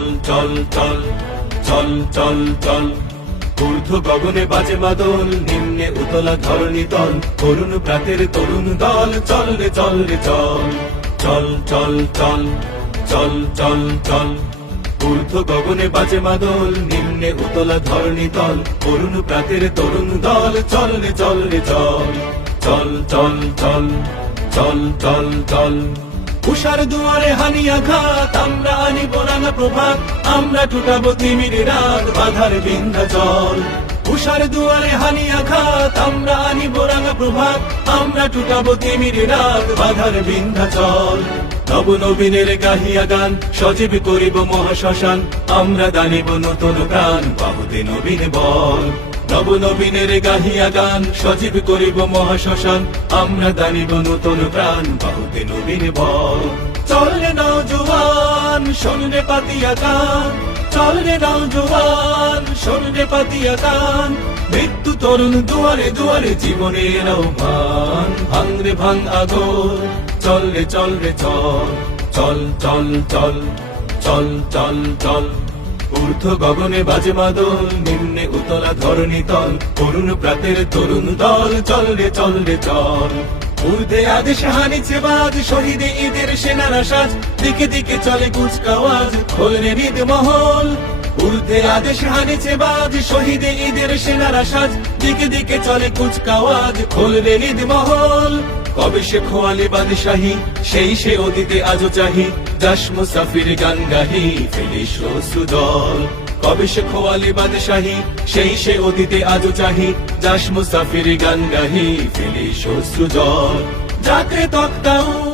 চল চল চল চল চল চল ঊর্ধ্ব গগনে বাজে মাদল নিম্নে উতলা ধরণী তল তরুণ প্রাতের তরুণ দল চল রে চল রে চল চল চল চল চল চল চল ঊর্ধ্ব গগনে বাজে মাদল নিম্নে উতলা ধরণী তল তরুণ প্রাতের তরুণ দল চল রে চল রে চল চল চল চল চল চল চল উষার দুয়ারে হানি আঘাত আমরা আনিব প্রভাত, আমরা টুটাবো তিমির রাত বাধার বিন্ধা জল উষার দুয়ারে হানি আঘাত, আমরা আনিব রাঙা প্রভাত, আমরা টুটাবো তিমির রাত বাধার বিন্ধা চল নব নবীনের গাহিয়া গান, সজীব করিব মহাশ্মশান, আমরা দানিব নতুন প্রাণ বাহুতে নবীন বল। নব নবীনের গাহিয়া গান, সজীব করিব মহাশ্মশান, আমরা দানিব নতুন প্রাণ বাহুতে নবীন বল। চল রে নওজোয়ান শোন রে পাতিয়া গান চল রে নওজোয়ান শোন পাতিয়া গান মৃত্যু তরুণ দুয়ারে দুয়ারে জীবনের আহ্বান ভাঙ রে ভাঙ আগর চল রে চল রে চল। চল চল চল চল চল চল। ঊর্ধ্ব গগনে বাজে মাদল, নিম্নে উতলা ধরণী তল। তরুণ প্রাতের তরুণ দল, চল রে চল রে, চল। ঊর্ধ্বে আদেশ হানিছে বাজ শহীদে ঈদের সেনারা সাজ দিকে দিকে চলে কুচকাওয়াজ খোল রে হৃদ মহল। ঊর্ধ্বে আদেশ হানিছে বাজ শহীদে ঈদের সেনারা সাজ দিকে দিকে চলে কুচকাওয়াজ খোল রে হৃদ মহল। কবে সে খোয়ালে বাদশাহী, সেই সে অতীতে আজও চাহি। যাস মুসাফির গান গাহি ফেলিস সুজল কবে সে খোয়ালি বাদশাহী, সেই সে অতীতে আজও চাহি। যাস মুসাফির গান গাহি, ফেলিস জল যাকে তক্তাউ